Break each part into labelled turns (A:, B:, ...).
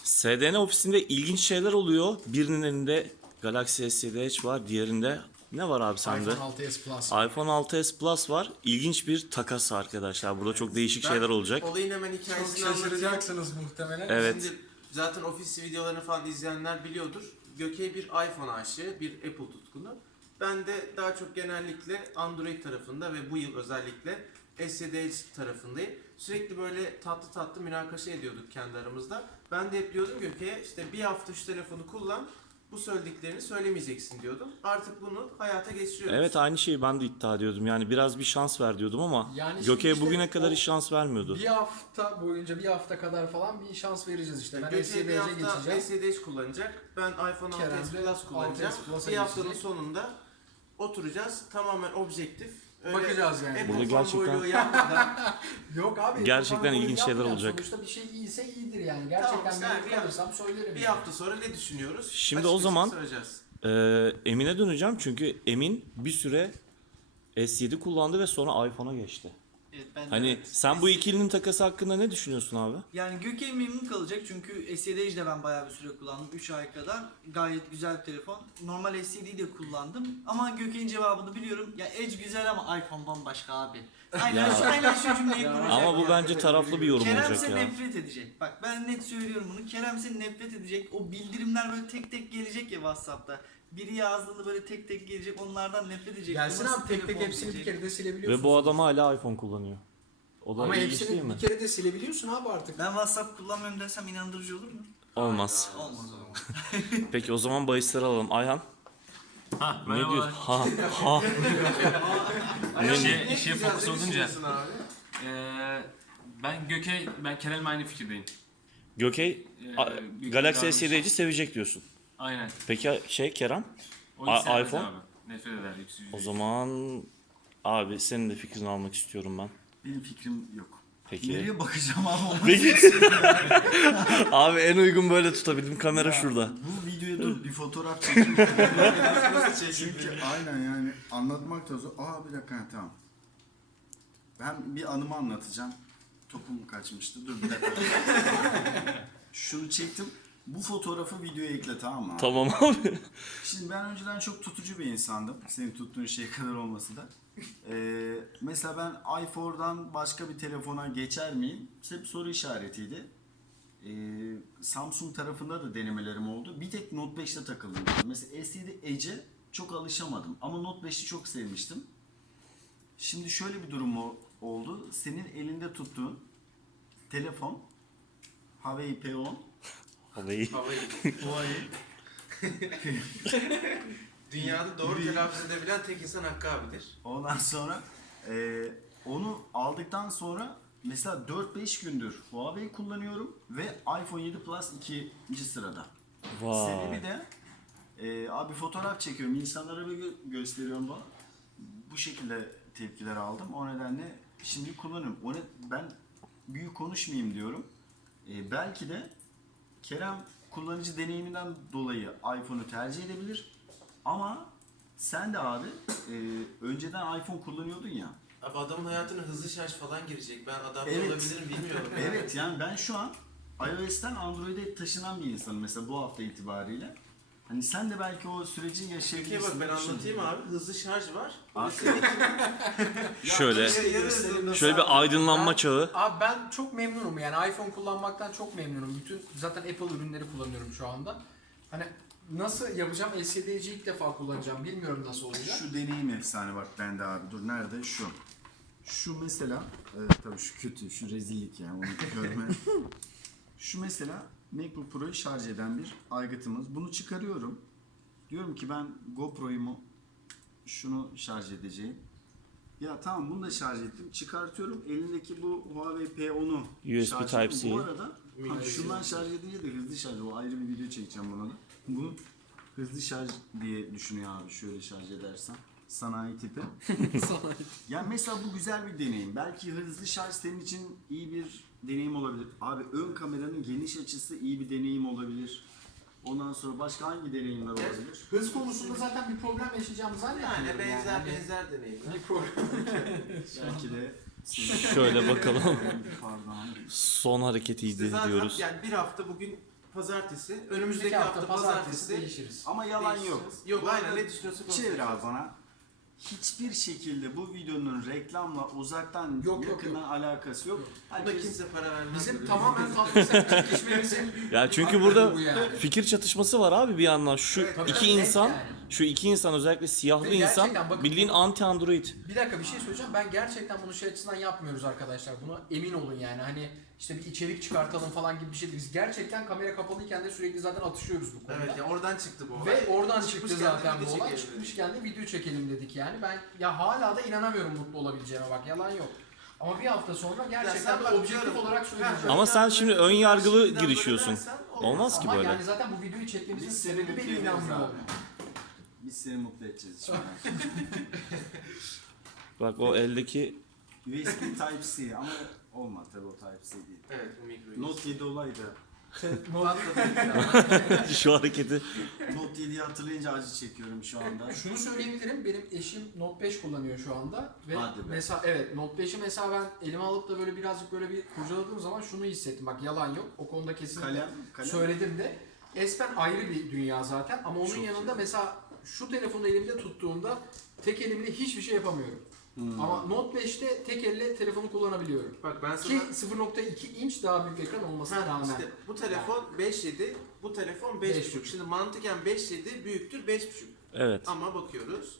A: SDN ofisinde ilginç şeyler oluyor. Birinin elinde Galaxy S7 Edge var. Diğerinde ne var abi sende?
B: iPhone 6s Plus.
A: iPhone 6s Plus var. İlginç bir takas arkadaşlar. Burada çok değişik şeyler olacak.
C: Olayın hemen
B: Çok
C: hikayesini anlatayım.
B: şaşıracaksınız muhtemelen.
A: Evet.
C: Şimdi zaten ofis videolarını falan izleyenler biliyordur. Gökey bir iPhone aşığı, bir Apple tutkunu. Ben de daha çok genellikle Android tarafında ve bu yıl özellikle S7 Edge tarafındayım. Sürekli böyle tatlı tatlı münakaşa ediyorduk kendi aramızda. Ben de hep diyordum Gökey'e işte bir hafta şu telefonu kullan, bu söylediklerini söylemeyeceksin diyordum. Artık bunu hayata geçiriyoruz.
A: Evet, aynı şeyi ben de iddia ediyordum. Yani biraz bir şans ver diyordum ama
B: Yani
A: Gökey
B: işte
A: bugüne kadar
B: o
A: hiç şans vermiyordu.
B: Bir hafta boyunca, bir hafta kadar falan bir şans vereceğiz işte. Ben
C: Gökey
B: S7
C: bir
B: Edge'e
C: hafta
B: geçeceğim.
C: S7 Edge kullanacak. Ben iPhone
B: Kerem
C: 6s
B: de
C: Plus kullanacağım.
B: 6s Plus'a
C: Bir haftanın
B: geçecek.
C: sonunda oturacağız. Tamamen objektif. Öyle
B: Bakacağız yani.
C: Apple
A: Burada gerçekten-
C: fanboyluğu yapmadan.
B: Yok abi.
A: Gerçekten
B: bunu
A: ilginç şeyler
B: yapmayalım.
A: olacak.
B: Sonuçta bir şey iyiyse iyidir yani. Gerçekten
C: Tamam,
B: memnun kalırsam söylerim.
C: Bir
B: yani.
C: hafta sonra ne düşünüyoruz?
A: Şimdi
C: Açık
A: o
C: açık
A: zaman-
C: söyleyeceğiz.
A: Emin'e döneceğim çünkü Emin bir süre S7 kullandı ve sonra iPhone'a geçti.
D: Evet, ben de
A: Hani
D: evet.
A: sen bu ikilinin takası hakkında ne düşünüyorsun abi?
D: Yani Gökey memnun kalacak çünkü S7 Edge'de ben bayağı bir süre kullandım. 3 ay kadar. Gayet güzel bir telefon. Normal S7'yi de kullandım. Ama Gökey'in cevabını biliyorum. Ya Edge güzel ama iPhone bambaşka abi. Aynen, aynen şu cümleyi kuracak.
A: Ama bu
D: ya.
A: bence taraflı bir yorum
D: Kerem
A: olacak
D: sen
A: ya.
D: nefret edecek. Bak ben net söylüyorum bunu. Kerem sen nefret edecek. O bildirimler böyle tek tek gelecek ya WhatsApp'ta. Biri yazdığında böyle tek tek gelecek. Onlardan nefret edecek.
B: Gelsin
D: Bu nasıl
B: abi tek tek
D: telefon
B: hepsini bir
D: diyecek.
B: kere de silebiliyorsun.
A: Ve bu adam hala iPhone kullanıyor. O da
B: Ama
A: ilginç değil
B: hepsini
A: mi?
B: bir kere de silebiliyorsun abi artık.
D: Ben WhatsApp kullanmıyorum dersem inandırıcı olur mu?
A: Olmaz.
D: Olmaz o zaman.
A: Peki o zaman bahisleri alalım. Ayhan
E: Ha,
A: ne diyor?
E: merhabalar.
A: Ha.
E: İşe fokus
C: Ne
E: olunca
C: düşünüyorsun abi?
E: ben Kerem'le aynı fikirdeyim.
A: Gökey
E: Büyük
A: Galaxy
E: bir
A: S7 Edge'i sevecek diyorsun.
E: Aynen.
A: Peki Kerem?
E: O hiç sevmez
A: iPhone?
E: Abi. Nefret eder. Yüksücü.
A: O zaman abi senin de fikrini almak istiyorum ben.
F: Benim fikrim yok.
A: Peki.
F: Nereye bakacağım abi?
A: Peki. Abi en uygun böyle tutabildim. Kamera şurada.
F: Bu videoya dur bir fotoğraf çekeyim. Çünkü aynen yani anlatmak da zor. Bir dakika tamam. Ben bir anımı anlatacağım. Topum kaçmıştı. Dur bir dakika. Şunu çektim. Bu fotoğrafı videoya ekle, tamam mı?
A: Tamam abi.
F: Şimdi ben önceden çok tutucu bir insandım. Senin tuttuğun şeye kadar olması da. Mesela ben i4'dan başka bir telefona geçer miyim? Hep soru işaretiydi. Samsung tarafında da denemelerim oldu. Bir tek Note 5'te takıldım. Mesela S7 Edge'e çok alışamadım. Ama Note 5'i çok sevmiştim. Şimdi şöyle bir durum oldu. Senin elinde tuttuğun telefon Huawei P10
A: Vallahi.
C: Dünyada doğru telaffuz edebilen tek insan Hakkı abidir.
F: Ondan sonra onu aldıktan sonra mesela 4-5 gündür Huawei kullanıyorum ve iPhone 7 Plus 2. sırada. Sebebi
A: Vay.
F: de abi fotoğraf çekiyorum, insanlara bir gösteriyorum bana. Bu şekilde tepkiler aldım. O nedenle şimdi kullanıyorum. Ben büyük konuşmayayım diyorum. Belki de Kerem kullanıcı deneyiminden dolayı iPhone'u tercih edebilir. Ama sen de abi önceden iPhone kullanıyordun ya.
C: Abi adamın hayatına hızlı şarj falan girecek. Ben adapte
F: Evet.
C: olabilirim bilmiyorum.
F: Evet yani ben şu an iOS'ten Android'e taşınan bir insanım mesela bu hafta itibariyle. Hani sen de belki o süreci
C: Peki
F: yaşayabilirsin.
C: bak ben
F: diye
C: anlatayım
F: düşünüyorum.
C: abi. Hızlı şarj var.
F: Abi.
A: Şöyle şöyle bir aydınlanma çağı.
B: Abi ben çok memnunum yani iPhone kullanmaktan çok memnunum. Bütün zaten Apple ürünleri kullanıyorum şu anda. Hani nasıl yapacağım? S7 Edge'i ilk defa kullanacağım. Bilmiyorum nasıl olacak.
F: Şu deneyim efsane bak bende abi. Dur nerede? Şu. Şu mesela tabii şu kötü, şu rezillik yani onu görme. Şu mesela MacBook Pro'yu şarj eden bir aygıtımız. Bunu çıkarıyorum. Diyorum ki ben GoPro'yu şunu şarj edeceğim. Ya tamam bunu da şarj ettim. Çıkartıyorum. Elindeki bu Huawei P10'u
A: USB
F: şarj
A: Type
F: ettim.
A: C.
F: Bu arada şundan şarj edince de hızlı şarj. O ayrı bir video çekeceğim buna da. Bunu hızlı şarj diye düşünüyor abi şöyle şarj edersen. Sanayi tipi. Yani mesela bu güzel bir deneyim. Belki hızlı şarj senin için iyi bir deneyim olabilir. Abi ön kameranın geniş açısı iyi bir deneyim olabilir. Ondan sonra başka hangi deneyimler olabilir?
B: Hız konusunda zaten bir problem yaşayacağımı zannetmiyorum.
C: Yani benzer
B: Yani.
C: benzer deneyimler.
B: Bir problem.
F: Belki de
A: Şöyle bakalım.
F: Pardon.
A: Son hareketiydi
C: İşte zaten
A: diyoruz.
C: yani bir hafta bugün pazartesi.
B: Önümüzdeki hafta pazartesi değişiriz.
F: Ama yalan yok.
C: değişeceğiz. Yok
F: Bu
C: aynen
F: arada
C: ne düşünüyorsun?
F: Çevir abi bana. Hiçbir şekilde bu videonun reklamla uzaktan
B: Yok,
F: yakından
B: yok.
F: alakası yok.
C: Buna
F: Herkes
C: kimse para vermez.
B: Bizim
C: dedi.
B: tamamen tatlısak çekişmemizin
A: Ya çünkü
B: hakkı
A: burada
B: bu yani.
A: fikir çatışması var abi bir yandan. Şu
C: Evet,
B: tabii.
A: iki
B: Evet,
A: insan,
B: yani.
A: şu iki insan özellikle siyahlı
B: Ve
A: insan
B: gerçekten bakın
A: bildiğin
B: bu-
A: anti Android.
B: Bir dakika bir şey söyleyeceğim. Ben gerçekten bunu şey açısından yapmıyoruz arkadaşlar. Buna emin olun yani. Hani işte bir içerik çıkartalım falan gibi bir şey değil. Biz gerçekten kamera kapalıyken de sürekli zaten atışıyoruz bu konuda.
C: Evet ya oradan çıktı bu olay.
B: Ve oradan çıktı
C: Çıkmışken de
B: zaten
C: video
B: bu olay.
C: çekelim
B: Çıkmışken de video çekelim dedik yani. Ben ya hala da inanamıyorum mutlu olabileceğime bak. Yalan yok. Ama bir hafta sonra gerçekten
C: sen
B: de
C: bak,
B: objektif
C: diyorum.
B: olarak söyleyeceğim.
A: Ama sen şimdi ön yargılı
C: Şimdiden böyle
A: girişiyorsun.
C: dersen
A: Olmaz ki
B: Ama
A: böyle.
B: yani zaten bu videoyu çekmemizin
F: Biz seni
B: sebebi
F: mutlu
B: benim
F: ederiz
B: inanmıyor
F: abi.
B: olmam.
F: biz seni mutlu edeceğiz şimdi.
A: Bak o eldeki
F: USB Type-C ama olmadı tabii o Type-C değil.
C: Evet bu mikro.
F: Note 7 olaydı.
A: şu hareketi.
F: Note 7'yi hatırlayınca acı çekiyorum şu anda.
B: Şunu söyleyebilirim. Benim eşim Note 5 kullanıyor şu anda ve
F: Hadi be.
B: mesela evet Note 5'i mesela ben elime alıp da böyle birazcık böyle bir kurcaladığım zaman şunu hissettim. Bak yalan yok. O konuda kesinlikle
F: Kalem.
B: söyledim de. S Pen ayrı bir dünya zaten ama onun
F: Çok
B: yanında
F: iyi.
B: mesela şu telefonu elimde tuttuğumda tek elimle hiçbir şey yapamıyorum. Ama Note 5'te tek elle telefonu kullanabiliyorum.
C: Bak ben
B: Ki
C: sana
B: 0.2 inç daha büyük ekran olmasına rağmen.
C: işte bu telefon 5.7, bu telefon 5.5. Şimdi mantıken 5.7 büyüktür 5.5.
A: Evet.
C: Ama bakıyoruz.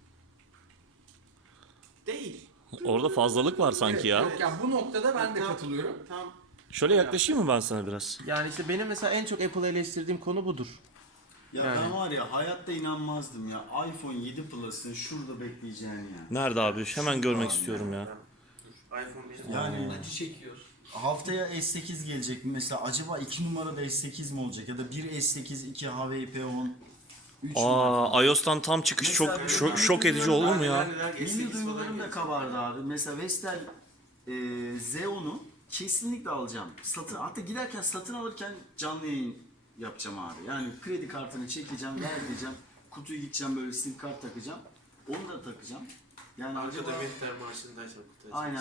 C: Değil.
A: Orada fazlalık var sanki ya.
B: Yok ya bu noktada ben de
C: Tam-
B: katılıyorum.
C: Tam.
A: Şöyle yaklaşayım mı ben sana biraz?
C: Yani işte benim mesela en çok Apple'ı eleştirdiğim konu budur.
F: Ya
C: Yani.
F: ben var ya hayatta inanmazdım ya. iPhone 7 Plus'ın şurada bekleyeceğini ya.
A: Nerede abi? Hemen görmek istiyorum ya.
C: iPhone 1.
F: Yani
D: Acı çekiyor.
F: haftaya S8 gelecek mesela. Acaba 2 numarada S8 mi olacak? Ya da 1 S8, 2 HVP10, 3
A: Aa, iOS'tan tam çıkış çok şok edici olur mu ya?
F: Milli duygularım da kabardı abi. Mesela Vestel Z10'u kesinlikle alacağım. Hatta giderken satın alırken canlı yayın yapacağım abi. Yani kredi kartını çekeceğim, ver diyeceğim. Kutuyu gideceğim böyle sim kart takacağım. Onu da takacağım. Yani
C: Arkada
F: acaba...
C: Mehter Marşı'ndaysa kutu
F: Aynen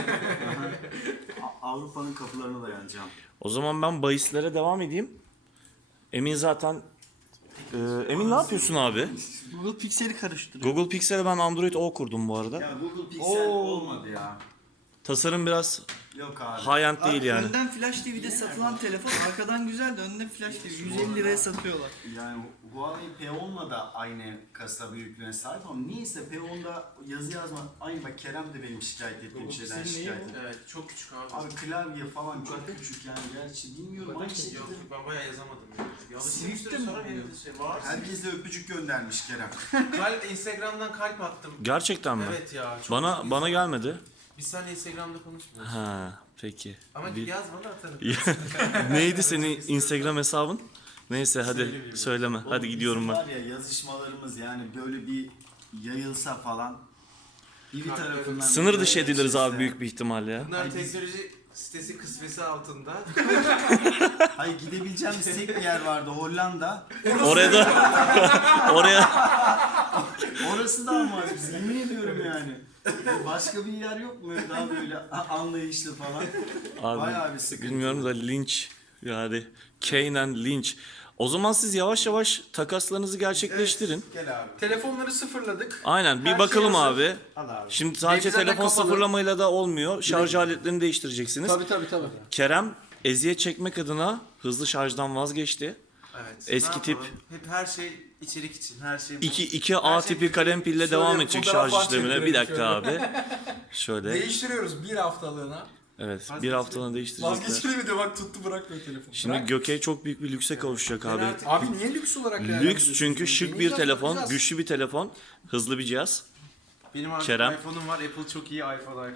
F: Avrupa'nın kapılarına dayanacağım.
A: O zaman ben bahislere devam edeyim. Emin zaten... Emin ne yapıyorsun abi?
D: Google Pixel'i karıştırıyor.
A: Google Pixel'e ben Android O kurdum bu arada.
F: Ya Google Pixel olmadı ya.
A: Tasarım biraz
F: Yok abi.
A: high-end değil yani.
D: Önden Flash TV'de satılan telefon arkadan güzel de önde Flash TV 150 liraya satıyorlar.
F: Yani Huawei P10'la da aynı kasa büyüklüğüne sahip ama niyeyse P10'da yazı yazma. Aynı bak Kerem de benim şikayet ettiğim şeyden şikayet ediyor.
C: Evet çok küçük abi.
F: Abi klavye falan çok küçük yani gerçi bilmiyorum aynı şekilde.
C: Yok ben bayağı yazamadım ya.
F: Swift'te mi
C: sonra
F: oluyor?
C: yeni bir şey var.
F: Herkese öpücük göndermiş Kerem.
C: Instagram'dan kalp attım.
A: Gerçekten mi?
C: Evet ya. Çok
A: Bana gelmedi.
C: Biz seninle Instagram'da konuşmuyoruz.
A: Ha, peki.
C: Ama
A: Bir-
C: yaz bana atarım.
A: Neydi senin Instagram hesabın? Neyse hadi
C: Söylemiyorum.
A: söyleme.
F: Oğlum
A: Hadi gidiyorum
F: bizim
A: ben.
F: Var ya yazışmalarımız yani böyle bir yayılsa falan. Biri
C: Hakikaten.
F: tarafından...
A: Sınır dışı
F: böyle
A: ediliriz
F: şeyse-
A: abi büyük bir ihtimalle ya.
C: Bunlar
F: Ay, biz-
C: teknoloji sitesi kısmesi altında.
F: Hayır gidebileceğimiz tek bir yer vardı Hollanda.
A: Oraya da oraya
F: Orası da olmaz biz yemin ediyorum yani. Başka bir yer yok mu daha böyle anlayışlı falan? Bayağı bir
A: abi
F: sıkıntı.
A: bilmiyorum da linç yani Kane Lynch. O zaman siz yavaş yavaş takaslarınızı gerçekleştirin.
C: Gel abi.
B: Telefonları sıfırladık.
A: Aynen bir
C: Her
A: bakalım
C: şey hazır.
A: abi.
C: Al abi.
A: Şimdi sadece
B: Zaten
A: telefon
B: kapalı.
A: sıfırlamayla da olmuyor. Şarj aletlerini değiştireceksiniz.
B: Tabii.
A: Kerem eziyet çekmek adına hızlı şarjdan vazgeçti.
C: Evet.
A: Eski
C: ne
A: tip.
C: yapalım? Hep her şey içerik için. Her şey.
A: 2 A tipi kalem pille
B: Şöyle
A: devam edecek
B: fotoğraf
A: şarj işlemine.
B: çekelim
A: Bir dakika
B: şöyle.
A: abi. Şöyle.
B: Değiştiriyoruz bir haftalığına.
A: Evet. Bir
C: Vazgeçelim.
A: haftalığına değiştirecekler.
B: Vazgeçelim mi de bak tuttu bırakmıyor telefonu.
A: Şimdi
B: Bırak.
A: Gökey çok büyük bir lükse kavuşacak
C: Ben
A: abi.
C: artık-
B: Abi niye lüks olarak
A: Lüks
B: değerlendiriyorsunuz?
A: çünkü şık bir
B: Deneyeceğiz,
A: telefon,
B: bakacağız.
A: güçlü bir telefon, hızlı bir cihaz.
C: Benim artık
A: Kerem.
C: iPhone'um var. Apple çok iyi iPhone.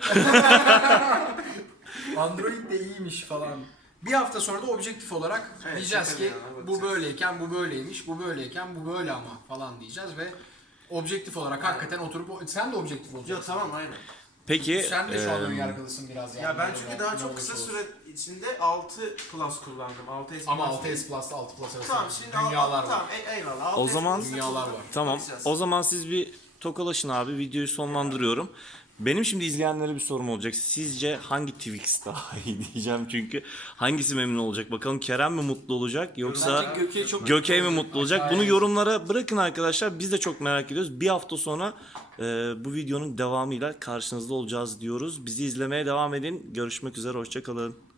B: Android de iyiymiş falan. Bir hafta sonra da objektif olarak
C: Evet,
B: diyeceğiz
C: şaka
B: ki
C: bir yana
B: bu
C: bakacağız.
B: böyleyken bu böyleymiş, bu böyleyken bu böyle ama falan diyeceğiz ve objektif olarak hakikaten oturup sen de objektif
C: Yo
B: olacaksın.
C: tamam aynen.
A: Peki
B: Sen de şu an
A: eee,
B: önyargılısın biraz yani.
C: Ya ben
B: Böyle
C: çünkü
B: ne
C: daha çok
B: olursa
C: kısa
B: olsun.
C: süre içinde 6 Plus kullandım. 6S Plus.
B: Ama 6S Plus'ta 6 Plus arasında
C: Tamam şimdi
B: dünyalar var.
C: Tamam eyvallah.
A: O
C: 6S
A: zaman-
C: Plus'ta
B: Dünyalar
C: kullandım.
B: var.
A: tamam.
C: Bakacağız.
A: O zaman siz bir tokalaşın abi. Videoyu sonlandırıyorum. Benim şimdi izleyenlere bir sorum olacak. Sizce hangi Twix daha iyi diyeceğim çünkü. Hangisi memnun olacak? Bakalım Kerem mi mutlu olacak yoksa
D: Bence Gökey çok
A: Gökey mi mutlu olacak? Bunu
B: Aynen.
A: yorumlara bırakın arkadaşlar. Biz de çok merak ediyoruz. Bir hafta sonra bu videonun devamıyla karşınızda olacağız diyoruz. Bizi izlemeye devam edin. Görüşmek üzere. Hoşça kalın.